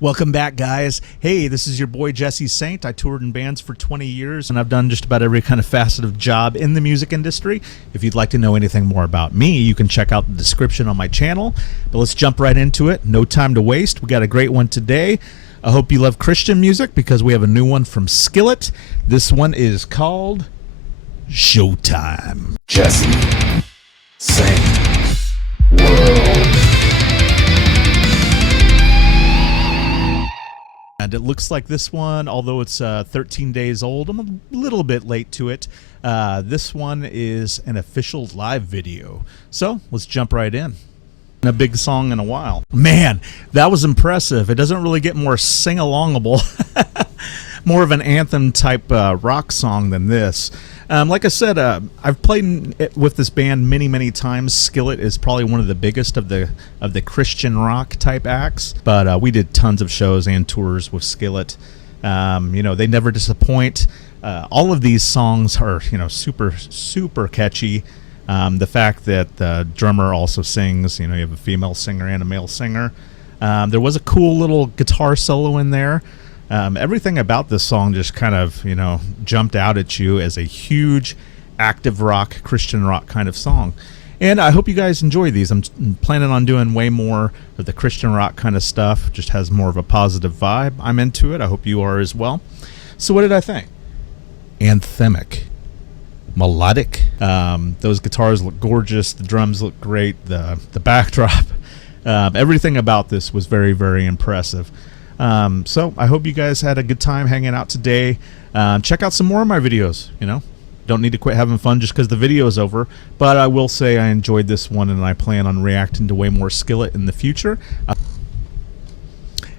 Welcome back, guys. Hey, this is your boy Jesse Saint. I toured in bands for 20 years, and I've done just about every kind of facet of job in the music industry. If you'd like to know anything more about me, you can check out the description on my channel. But let's jump right into it. No time to waste. We got a great one today. I hope you love Christian music because we have a new one from Skillet. This one is called Showtime. Jesse Saint World. And it looks like this one, although it's 13 days old, I'm a little bit late to it. This one is an official live video. So let's jump right in. A big song in a while. Man, that was impressive. It doesn't really get more sing-alongable. More of an anthem type rock song than this. Like I said, I've played with this band many times. Skillet is probably one of the biggest of the Christian rock type acts. But we did tons of shows and tours with Skillet. They never disappoint. All of these songs are super catchy. The fact that the drummer also sings, you have a female singer and a male singer. There was a cool little guitar solo in there. Everything about this song just kind of, jumped out at you as a huge active rock, Christian rock kind of song. And I hope you guys enjoy these. I'm planning on doing way more of the Christian rock kind of stuff. Just has more of a positive vibe. I'm into it. I hope you are as well. So what did I think? Anthemic. Melodic. Those guitars look gorgeous. The drums look great. The backdrop. Everything about this was very impressive. So I hope you guys had a good time hanging out today. Check out some more of my videos. Don't need to quit having fun just because the video is over. But I will say I enjoyed this one, and I plan on reacting to way more Skillet in the future.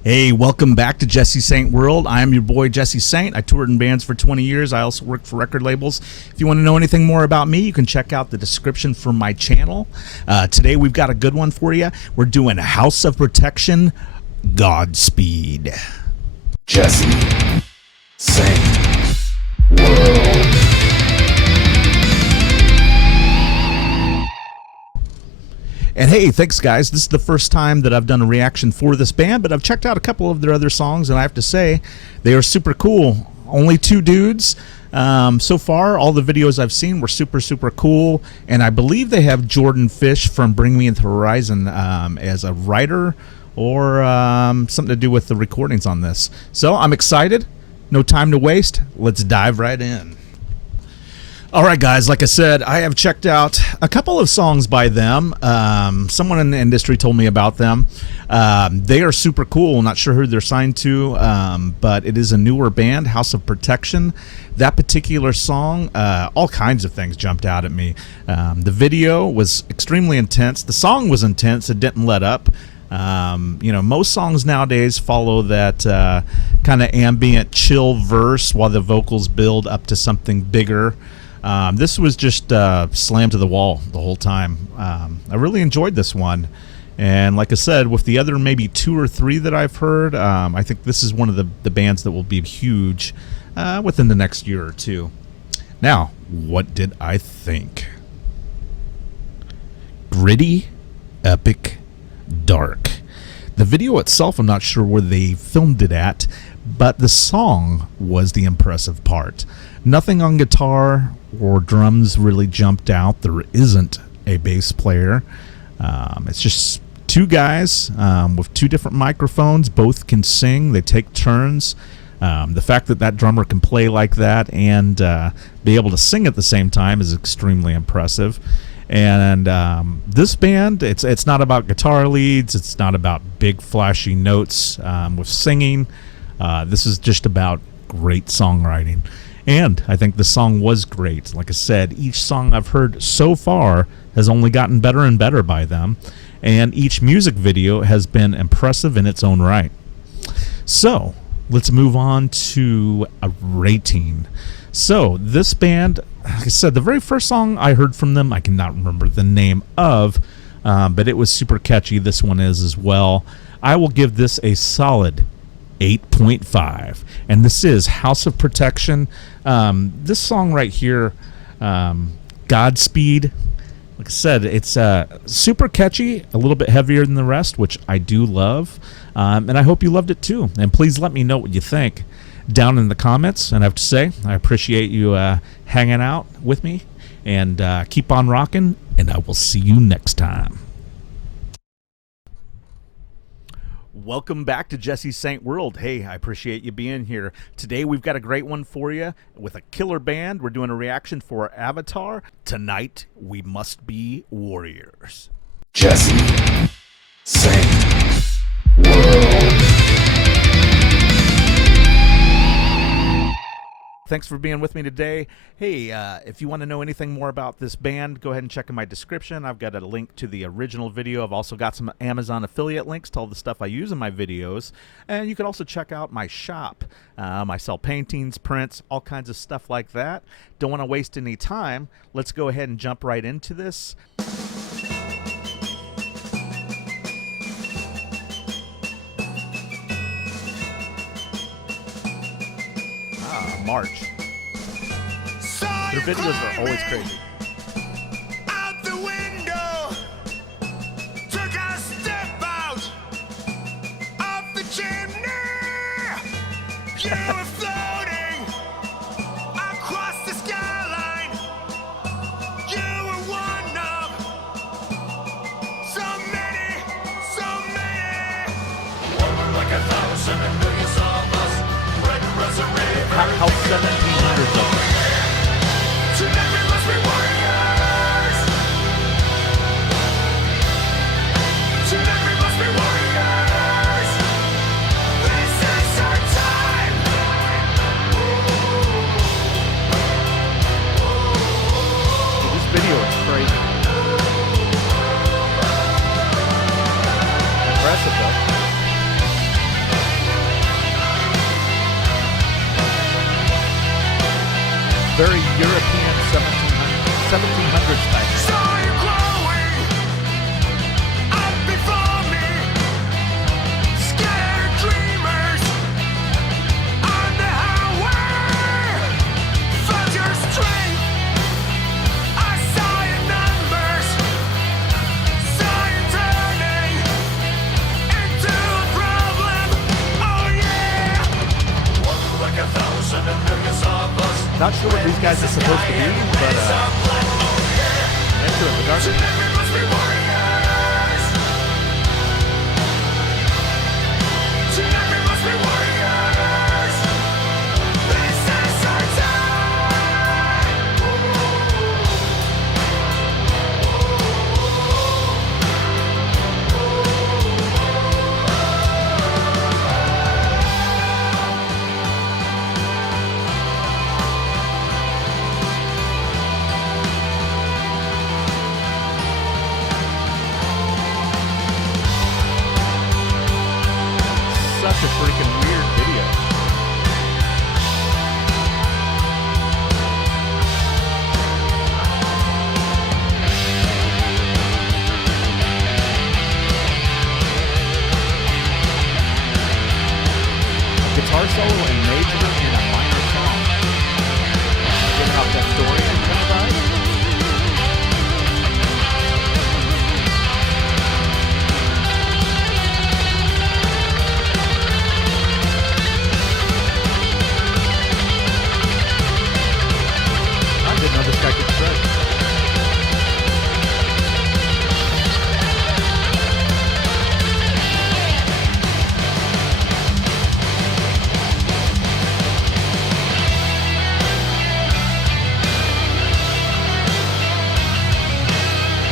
Hey, welcome back to Jesse Saint World. I am your boy Jesse Saint. I toured in bands for 20 years. I also worked for record labels. If you want to know anything more about me, you can check out the description for my channel. Today we've got a good one for you. We're doing House of Protection, Godspeed. Jesse Saint World. And hey, thanks guys. This is the first time that I've done a reaction for this band, but I've checked out a couple of their other songs, and I have to say, they are super cool. Only two dudes. So far, all the videos I've seen were super cool, and I believe they have Jordan Fish from Bring Me Into the Horizon as a writer, or something to do with the recordings on this. So I'm excited. No time to waste. Let's dive right in. All right, guys, like I said, I have checked out a couple of songs by them. Someone in the industry told me about them. They are super cool. Not sure who they're signed to, but it is a newer band, House of Protection. That particular song, all kinds of things jumped out at me. The video was extremely intense. The song was intense. It didn't let up. Most songs nowadays follow that kind of ambient, chill verse while the vocals build up to something bigger. This was just slammed to the wall the whole time. I really enjoyed this one. And like I said, with the other maybe 2 or 3 that I've heard, I think this is one of the bands that will be huge within the next year or two. Now, what did I think? Gritty, epic, dark. The video itself, I'm not sure where they filmed it at, but the song was the impressive part. Nothing on guitar or drums really jumped out. There isn't a bass player. It's just 2 guys with 2 different microphones. Both can sing. They take turns. The fact that drummer can play like that and be able to sing at the same time is extremely impressive. And this band, it's not about guitar leads. It's not about big flashy notes with singing. This is just about great songwriting. And I think the song was great. Like I said, each song I've heard so far has only gotten better and better by them. And each music video has been impressive in its own right. So let's move on to a rating. So this band, like I said, the very first song I heard from them, I cannot remember the name of, but it was super catchy. This one is as well. I will give this a solid 8.5. And this is House of Protection. This song right here, Godspeed, Like I said, it's super catchy, a little bit heavier than the rest, which I do love. And I hope you loved it too. And please let me know what you think down in the comments. And I have to say, I appreciate you hanging out with me. And keep on rocking, and I will see you next time. Welcome back to Jesse's Saint World. Hey, I appreciate you being here. Today we've got a great one for you with a killer band. We're doing a reaction for Avatar. Tonight we must be warriors. Jesse Saint World. Thanks for being with me today. Hey, if you want to know anything more about this band, go ahead and check in my description. I've got a link to the original video. I've also got some Amazon affiliate links to all the stuff I use in my videos. And you can also check out my shop. I sell paintings, prints, all kinds of stuff like that. Don't want to waste any time. Let's go ahead and jump right into this. March. Their videos are always crazy. Out the window, took a step out of the chimney. You were floating across the skyline. You were one of so many, so many. One were like 1,000 and millions of us. Red resurrected. How 1700s of them. Tonight we must be warriors. Tonight we must be warriors. This is our time. This video is crazy. Impressive though. Very European 1700s type. Saw you growing up before me. Scared dreamers on the highway. Felt your strength. I saw your numbers. Saw you turning into a problem. Oh yeah. One like 1,000 and millions of us. Not sure what these guys are supposed to be, but into it regardless. Tonight we must be warriors. Tonight we must be warriors. This is our Such a freaking weird video. Guitar solo and major in a minor song. Getting off that story and kind of vibe. I didn't know this guy could shred.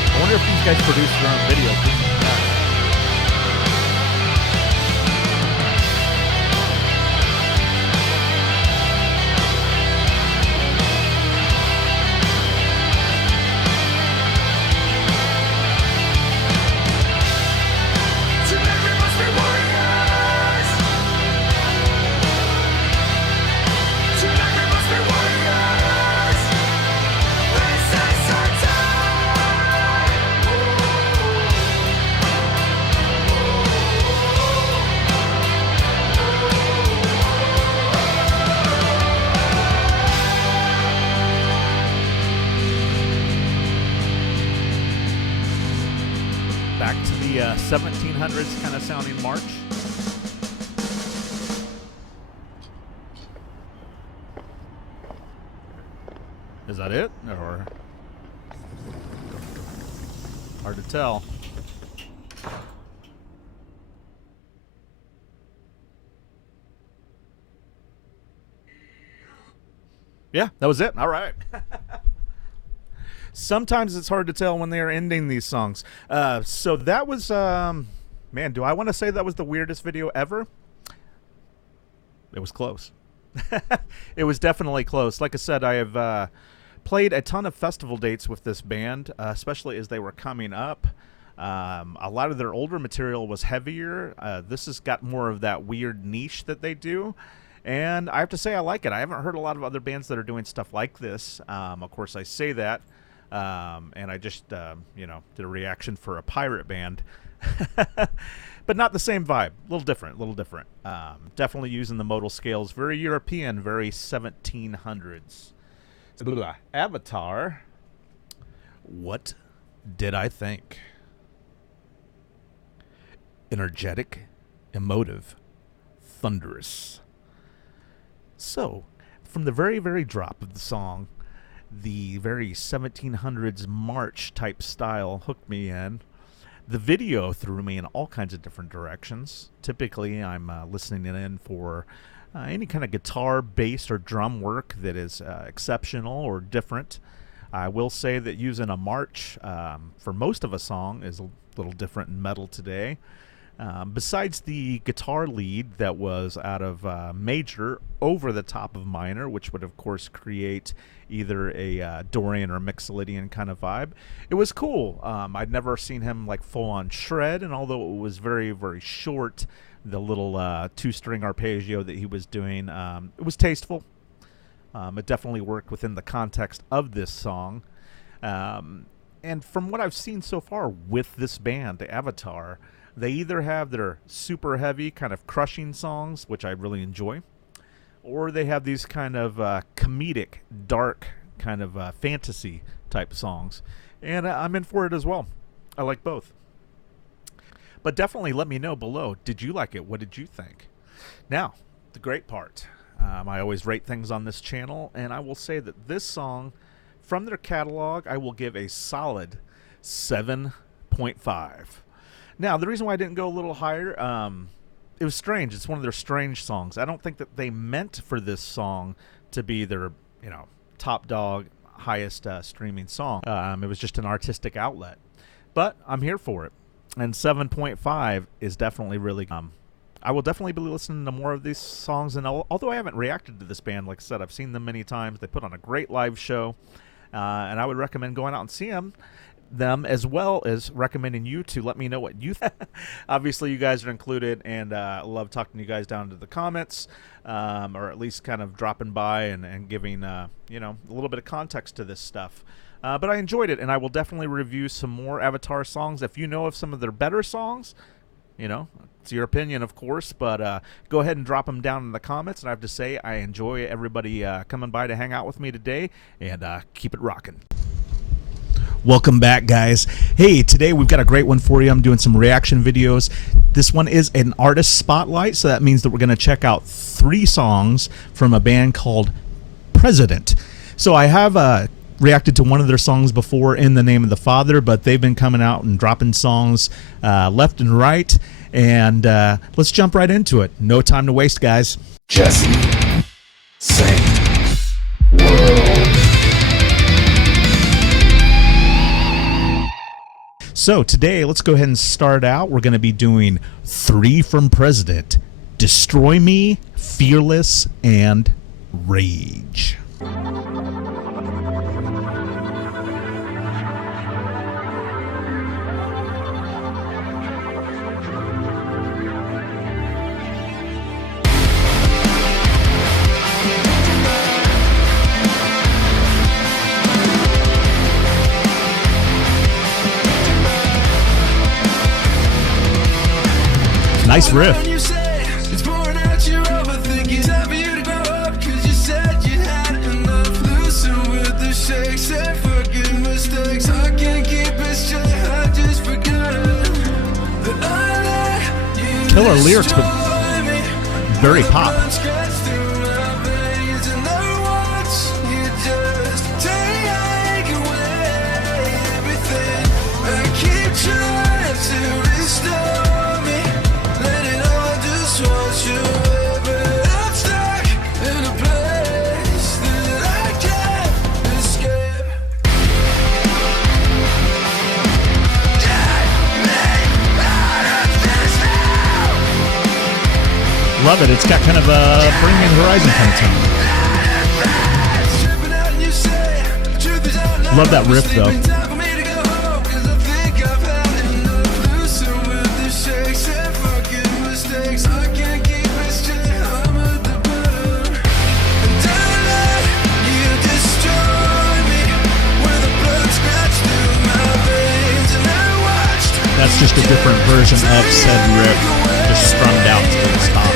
I wonder if these guys produce their own videos. This is nuts. Tonight we must be warriors. Tonight we must be warriors. This is our time. 1700s kind of sounding march. Is that it? Or hard to tell. Yeah, that was it. All right. Sometimes it's hard to tell when they are ending these songs. So that was, man, do I want to say that was the weirdest video ever? It was close. It was definitely close. Like I said, I have played a ton of festival dates with this band, especially as they were coming up. A lot of their older material was heavier. This has got more of that weird niche that they do. And I have to say I like it. I haven't heard a lot of other bands that are doing stuff like this. Of course, I say that. And I just, you know, did a reaction for a pirate band. But not the same vibe. A little different, definitely using the modal scales. Very European, very 1700s. Avatar. What did I think? Energetic, emotive, thunderous. So, from the very, very drop of the song, the very 1700s march type style hooked me in. The video threw me in all kinds of different directions. Typically, I'm listening in for any kind of guitar, bass, or drum work that is exceptional or different. I will say that using a march for most of a song is a little different in metal today. Besides the guitar lead that was out of major over the top of minor, which would of course create either a Dorian or Mixolydian kind of vibe, it was cool. I'd never seen him like full on shred, and although it was very, very short, the little two-string arpeggio that he was doing, it was tasteful. It definitely worked within the context of this song. And from what I've seen so far with this band, the Avatar, they either have their super heavy kind of crushing songs, which I really enjoy, or they have these kind of comedic, dark, kind of fantasy type songs. And I'm in for it as well. I like both. But definitely let me know below. Did you like it? What did you think? Now, the great part. I always rate things on this channel, and I will say that this song, from their catalog, I will give a solid 7.5. Now, the reason why I didn't go a little higher, it was strange. It's one of their strange songs. I don't think that they meant for this song to be their, you know, top dog, highest streaming song. It was just an artistic outlet. But I'm here for it. And 7.5 is definitely really... I will definitely be listening to more of these songs. And although I haven't reacted to this band, like I said, I've seen them many times. They put on a great live show. And I would recommend going out and see them, as well as recommending you to let me know what you think. Obviously, you guys are included, and I love talking to you guys down to the comments, or at least kind of dropping by and giving, you know, a little bit of context to this stuff. But I enjoyed it, and I will definitely review some more Avatar songs. If you know of some of their better songs, you know, it's your opinion, of course, but go ahead and drop them down in the comments. And I have to say, I enjoy everybody coming by to hang out with me today, and keep it rocking. Welcome back, guys. Hey, today we've got a great one for you. I'm doing some reaction videos. This one is an artist spotlight, so that means that we're going to check out 3 songs from a band called President. So I have reacted to one of their songs before, In the Name of the Father, but they've been coming out and dropping songs left and right, and let's jump right into it. No time to waste, guys. Jesse. Saint. World. So today, let's go ahead and start out. We're going to be doing 3 from President: Destroy Me, Fearless, and Rage. Nice riff. When you say it's pouring out, you're overthinking. Time for you to grow up, 'cause you said you had enough. Loosen with the shakes and forgive mistakes. I can't keep it straight, I just forgot that killer lyrics, but very pop. Love it. It's got kind of a Bring Me the Horizon kind of tone. Love that riff, though. That's just a different version of said riff, just strummed out to the top.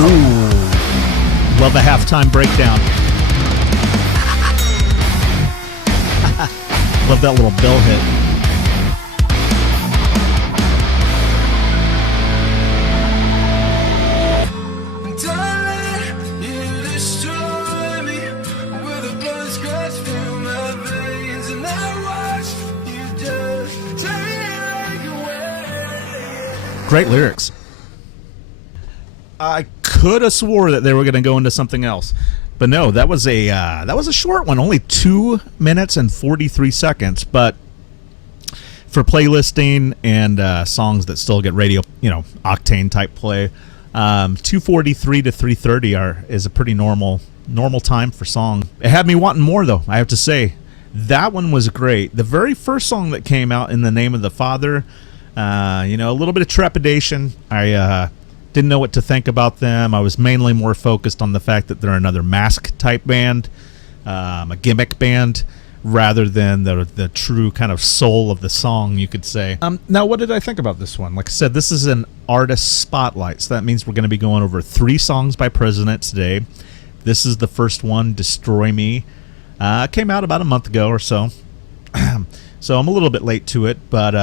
Ooh, love the halftime breakdown. Love that little bell hit. Great lyrics. I could have swore that they were going to go into something else, but no, that was a short one, only 2 minutes and 43 seconds. But for playlisting and songs that still get radio, octane type play, 243 to 330 is a pretty normal time for song. It had me wanting more, though. I have to say, that one was great. The very first song that came out, In the Name of the Father, a little bit of trepidation. I didn't know what to think about them. I was mainly more focused on the fact that they're another Mask type band, a gimmick band, rather than the true kind of soul of the song, you could say. Now, what did I think about this one? Like I said, this is an artist spotlight, so that means we're going to be going over 3 songs by President today. This is the first one, Destroy Me. Came out about a month ago or so, so I'm a little bit late to it, but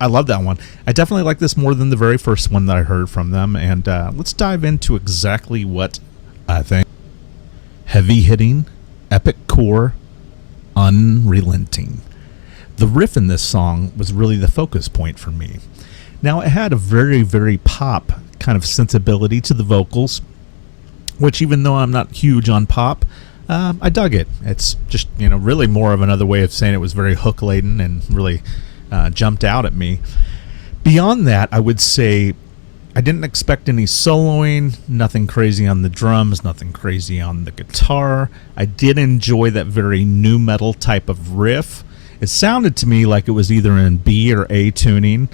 I love that one. I definitely like this more than the very first one that I heard from them, and let's dive into exactly what I think. Heavy hitting, epic core, unrelenting. The riff in this song was really the focus point for me. Now, it had a very, very pop kind of sensibility to the vocals, which, even though I'm not huge on pop, I dug it. It's just, really more of another way of saying it was very hook-laden and really jumped out at me. Beyond that, I would say I didn't expect any soloing, nothing crazy on the drums, nothing crazy on the guitar. I did enjoy that very nu metal type of riff. It sounded to me like it was either in B or A tuning,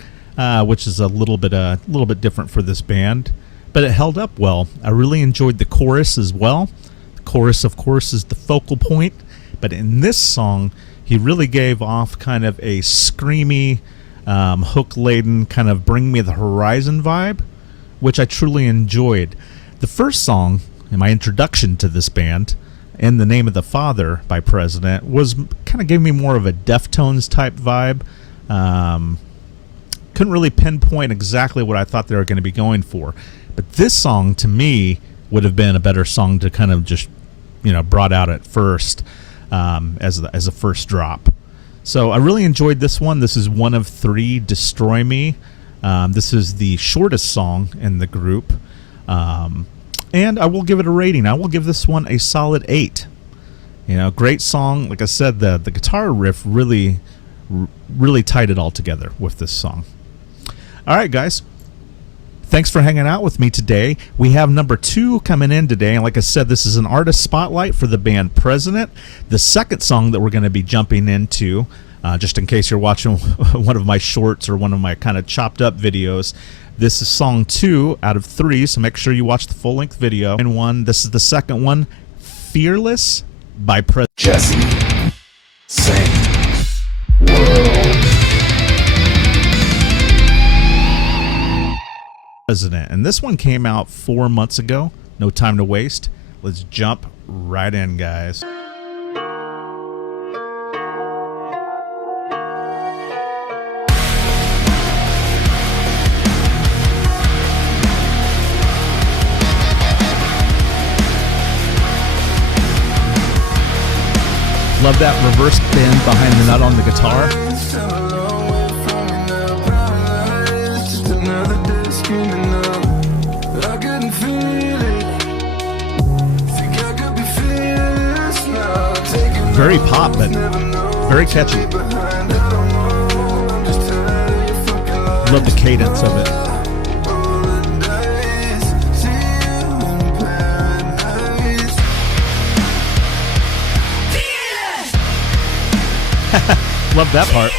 which is a little bit different for this band, but it held up well. I really enjoyed the chorus as well. The chorus, of course, is the focal point, but in this song, he really gave off kind of a screamy, hook-laden, kind of Bring Me the Horizon vibe, which I truly enjoyed. The first song, in my introduction to this band, In the Name of the Father by President, was kind of gave me more of a Deftones type vibe. Couldn't really pinpoint exactly what I thought they were going to be going for. But this song, to me, would have been a better song to kind of just, brought out at first. As a first drop. So I really enjoyed this one. This is one of 3, Destroy Me. This is the shortest song in the group. And I will give it a rating. I will give this one a solid 8. Great song. Like I said, the guitar riff really tied it all together with this song. All right, guys. Thanks for hanging out with me today. We have number 2 coming in today. And like I said, this is an artist spotlight for the band President. The second song that we're going to be jumping into Just in case you're watching one of my shorts or one of my kind of chopped up videos. This is song 2 out of 3, so make sure you watch the full length video. And this is the second one, Fearless by Jesse. Saint. World. President. And this one came out 4 months ago. No time to waste. Let's jump right in, guys. Love that reverse bend behind the nut on the guitar. Very pop, but very catchy. Love the cadence of it. Love that part.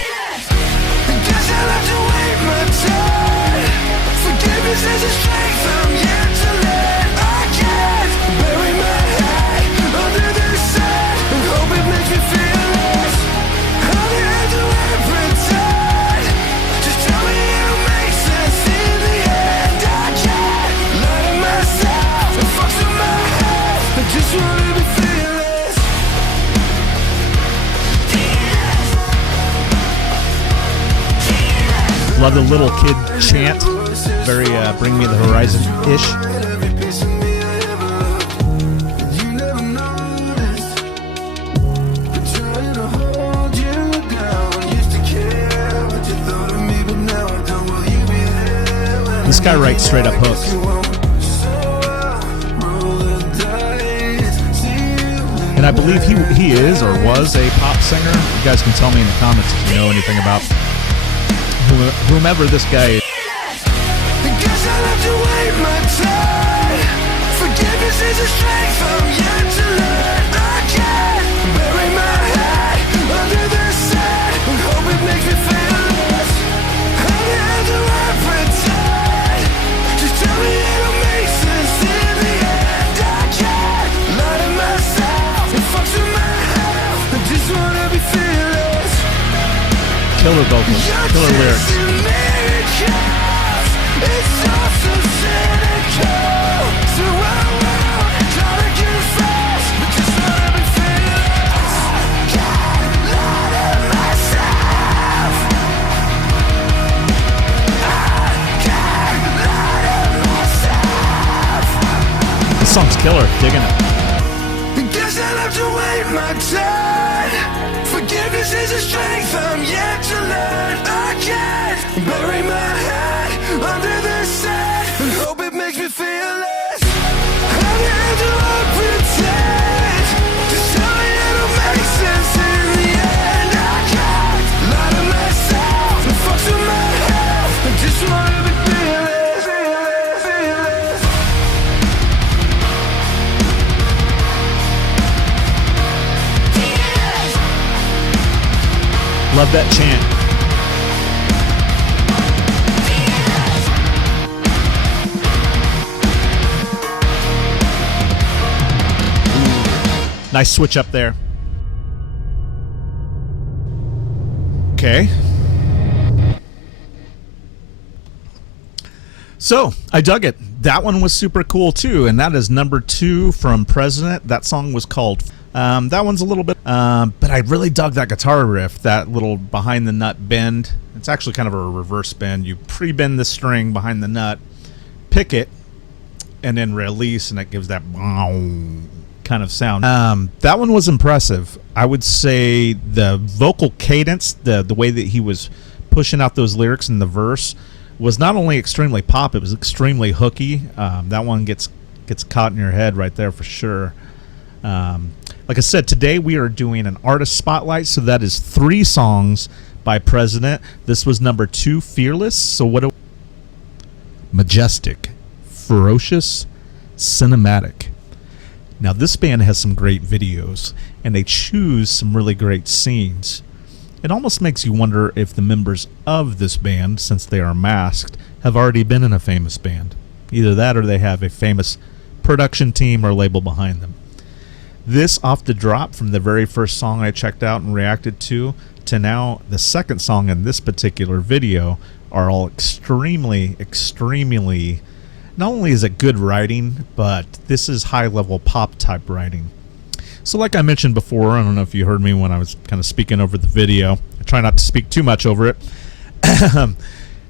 Love the little kid chant. Very Bring Me the Horizon-ish. This guy writes straight up hooks. And I believe he is or was a pop singer. You guys can tell me in the comments if you know anything about whomever this guy is. Guess I'll have to wait my time. Forgiveness is a strength I'm yet to learn. I can't bury my head under the sand and hope it makes me feel less. How the hell do I pretend? Just tell me it'll make sense in the end. I can't lie to myself. It fucks with my health. I just wanna be fearless. Killer vocals, killer lyrics. It's all so cynical. So I won't try to confess, but just wanna be fearless. I can't lie to myself. I can't lie to myself. This song's killer, digging it. Guess I'll have to wait my time. Forgiveness is a strength I'm yet to learn. I can't bury my head under the sand and hope it makes me feel less. How the hell do I pretend? Just tell me it'll make sense in the end. I can't lie to myself. It fucks with my health. I just wanna be fearless, fearless, fearless. Love that chant. Nice switch up there. Okay. So, I dug it. That one was super cool too, and that is number 2 from President. That song was called that one's a little bit but I really dug that guitar riff, that little behind the nut bend. It's actually kind of a reverse bend. You pre-bend the string behind the nut, pick it, and then release, and it gives that kind of sound. That one was impressive. I would say the vocal cadence, the way that he was pushing out those lyrics in the verse was not only extremely pop, it was extremely hooky. That one gets caught in your head right there for sure. Like I said, today we are doing an artist spotlight, so that is 3 songs by President. This was number 2, Fearless. So what? Majestic, ferocious, cinematic. Now this band has some great videos, and they choose some really great scenes. It almost makes you wonder if the members of this band, since they are masked, have already been in a famous band. Either that or they have a famous production team or label behind them. This off the drop from the very first song I checked out and reacted to now the second song in this particular video are all extremely, not only is it good writing, but this is high-level pop type writing. So like I mentioned before, I don't know if you heard me when I was kind of speaking over the video. I try not to speak too much over it.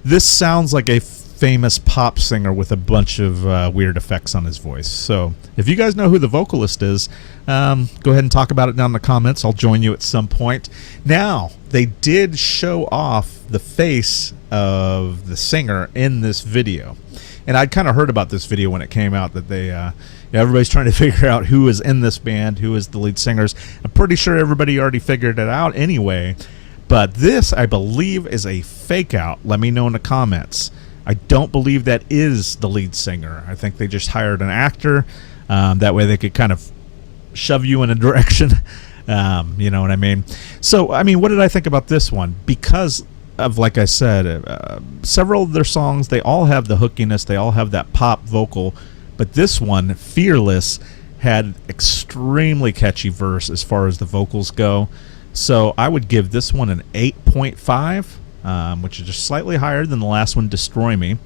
This sounds like a famous pop singer with a bunch of weird effects on his voice. So if you guys know who the vocalist is, go ahead and talk about it down in the comments. I'll join you at some point. Now, they did show off the face of the singer in this video. And I'd kind of heard about this video when it came out, that they everybody's trying to figure out who is in this band, who is the lead singers. I'm pretty sure everybody already figured it out anyway. But this, I believe, is a fake out. Let me know in the comments. I don't believe that is the lead singer. I think they just hired an actor. That way they could kind of shove you in a direction. You know what I mean? So, I mean, what did I think about this one? Because of, like I said, several of their songs, they all have the hookiness. They all have that pop vocal. But this one, Fearless, had extremely catchy verse as far as the vocals go. So I would give this one an 8.5, which is just slightly higher than the last one, Destroy Me.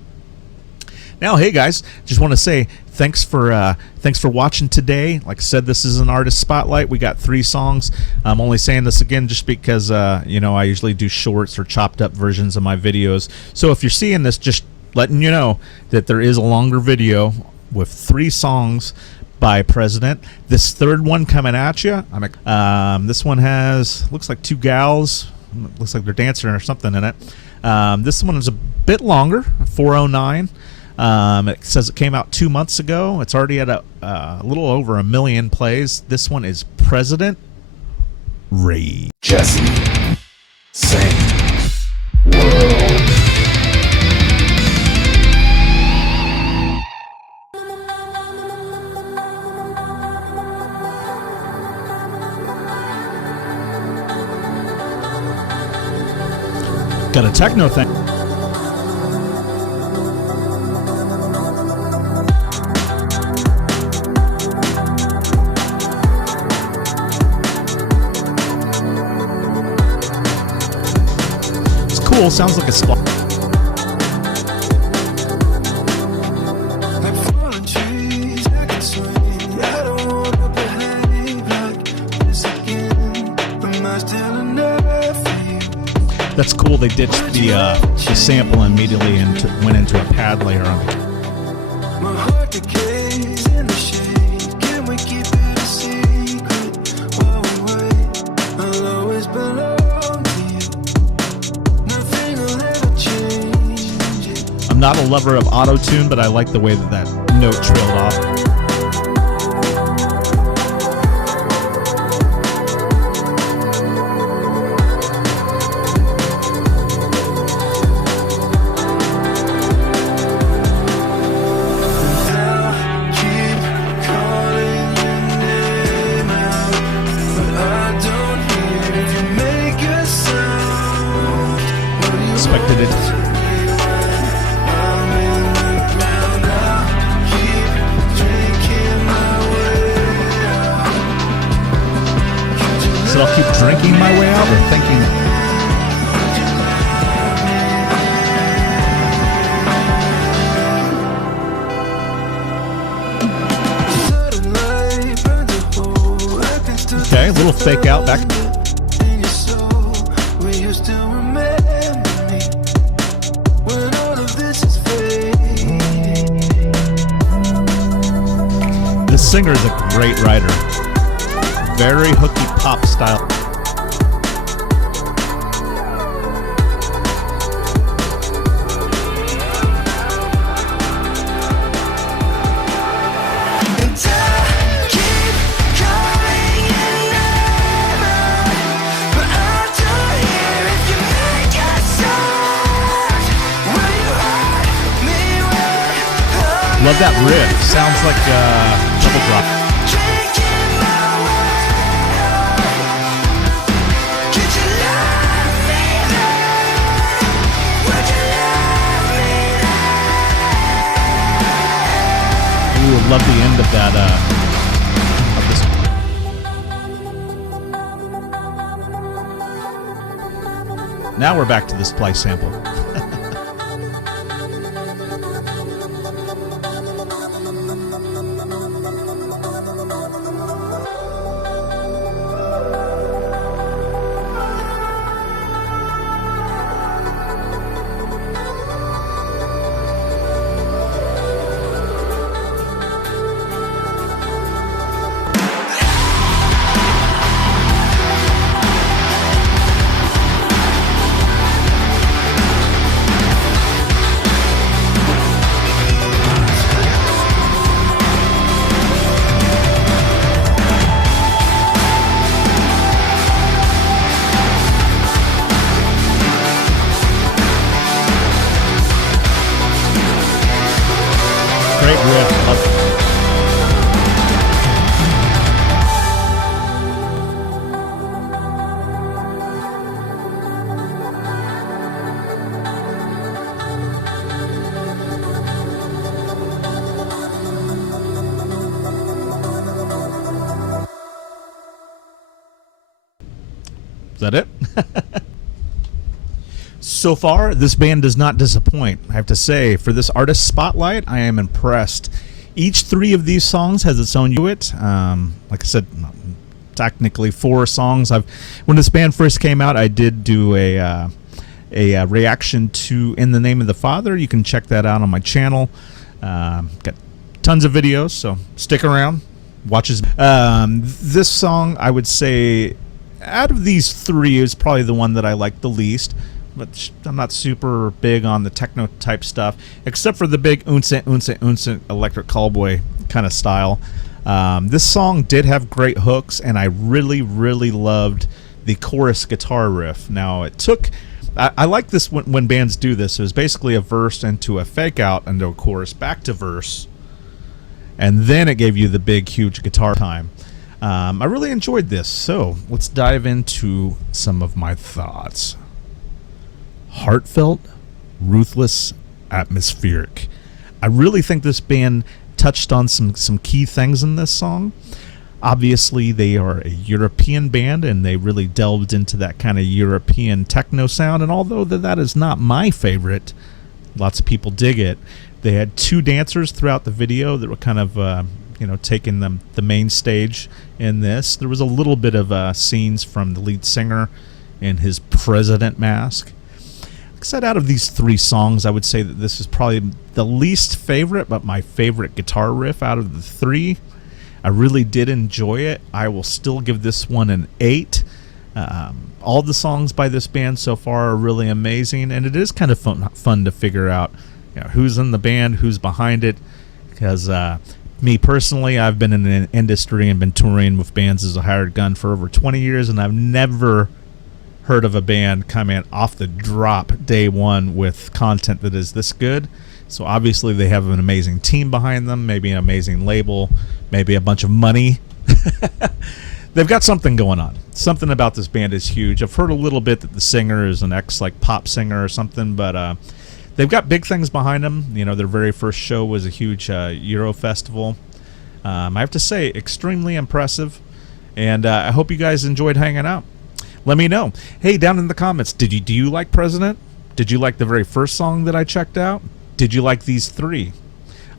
Now, hey guys, just want to say thanks for watching today. Like I said, this is an artist spotlight. We got 3 songs. I'm only saying this again just because you know, I usually do shorts or chopped up versions of my videos. So if you're seeing this, just letting you know that there is a longer video with 3 songs by President. This third one coming at you. This one has, looks like 2 gals. Looks like they're dancing or something in it. This one is a bit longer, 409. It says it came out 2 months ago. It's already at a little over 1 million plays. This one is President Ray. Jesse, sing, world. Got a techno thing. It's cool. Sounds like a spot. That's cool. They ditched the sample immediately and went into a pad layer on it. My heart decays in the shade. Can we keep it a secret while we wait? I'll always belong to you. Nothing will ever change it. I'm not a lover of auto-tune, but I like the way that note trailed off. Expected it. So I'll keep drinking my way out or thinking. Okay, a little fake out back. This singer is a great writer. Very hooky pop style. Love that riff. Sounds like double drop. love the end of that. Of this. Now we're back to this play sample. Great riff. Is that it? So far, this band does not disappoint. I have to say, for this artist spotlight, I am impressed. Each three of these songs has its own Like I said, technically 4 songs. When this band first came out, I did do a reaction to "In the Name of the Father." You can check that out on my channel. Got tons of videos, so stick around. Watch this song, I would say, out of these 3, is probably the one that I like the least. But I'm not super big on the techno type stuff, except for the big unse electric callboy kind of style. This song did have great hooks, and I really loved the chorus guitar riff. Now I like this when bands do this. It was basically a verse into a fake out into a chorus back to verse, and then it gave you the big huge guitar time. I really enjoyed this, so let's dive into some of my thoughts. Heartfelt, ruthless, atmospheric. I really think this band touched on some key things in this song. Obviously, they are a European band, and they really delved into that kind of European techno sound. And although that is not my favorite, lots of people dig it. They had 2 dancers throughout the video that were kind of taking the main stage in this. There was a little bit of scenes from the lead singer in his president mask. Said out of these 3 songs, I would say that this is probably the least favorite, but my favorite guitar riff out of the 3. I really did enjoy it. I will still give this one an 8. All the songs by this band so far are really amazing, and it is kind of fun to figure out who's in the band, who's behind it, because me personally, I've been in the industry and been touring with bands as a hired gun for over 20 years, and I've never heard of a band come in off the drop day one with content that is this good. So obviously they have an amazing team behind them, maybe an amazing label, maybe a bunch of money. They've got something going on. Something about this band is huge. I've heard a little bit that the singer is an pop singer or something, but they've got big things behind them. Their very first show was a huge Euro festival. I have to say, extremely impressive, and I hope you guys enjoyed hanging out. Let me know. Hey, down in the comments, do you like President? Did you like the very first song that I checked out? Did you like these 3?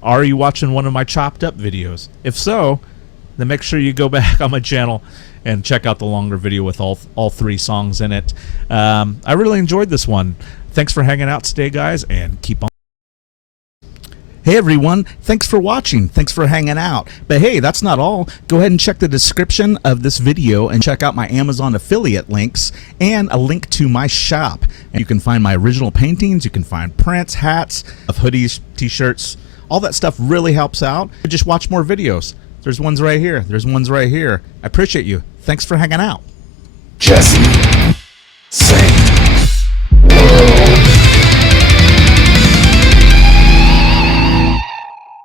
Are you watching one of my chopped up videos? If so, then make sure you go back on my channel and check out the longer video with all 3 songs in it. I really enjoyed this one. Thanks for hanging out today, guys, and keep on. Hey everyone, thanks for watching, thanks for hanging out. But hey, that's not all. Go ahead and check the description of this video and check out my Amazon affiliate links and a link to my shop. And you can find my original paintings, you can find prints, hats, hoodies, t-shirts. All that stuff really helps out. Just watch more videos. There's ones right here, there's ones right here. I appreciate you. Thanks for hanging out. Jesse.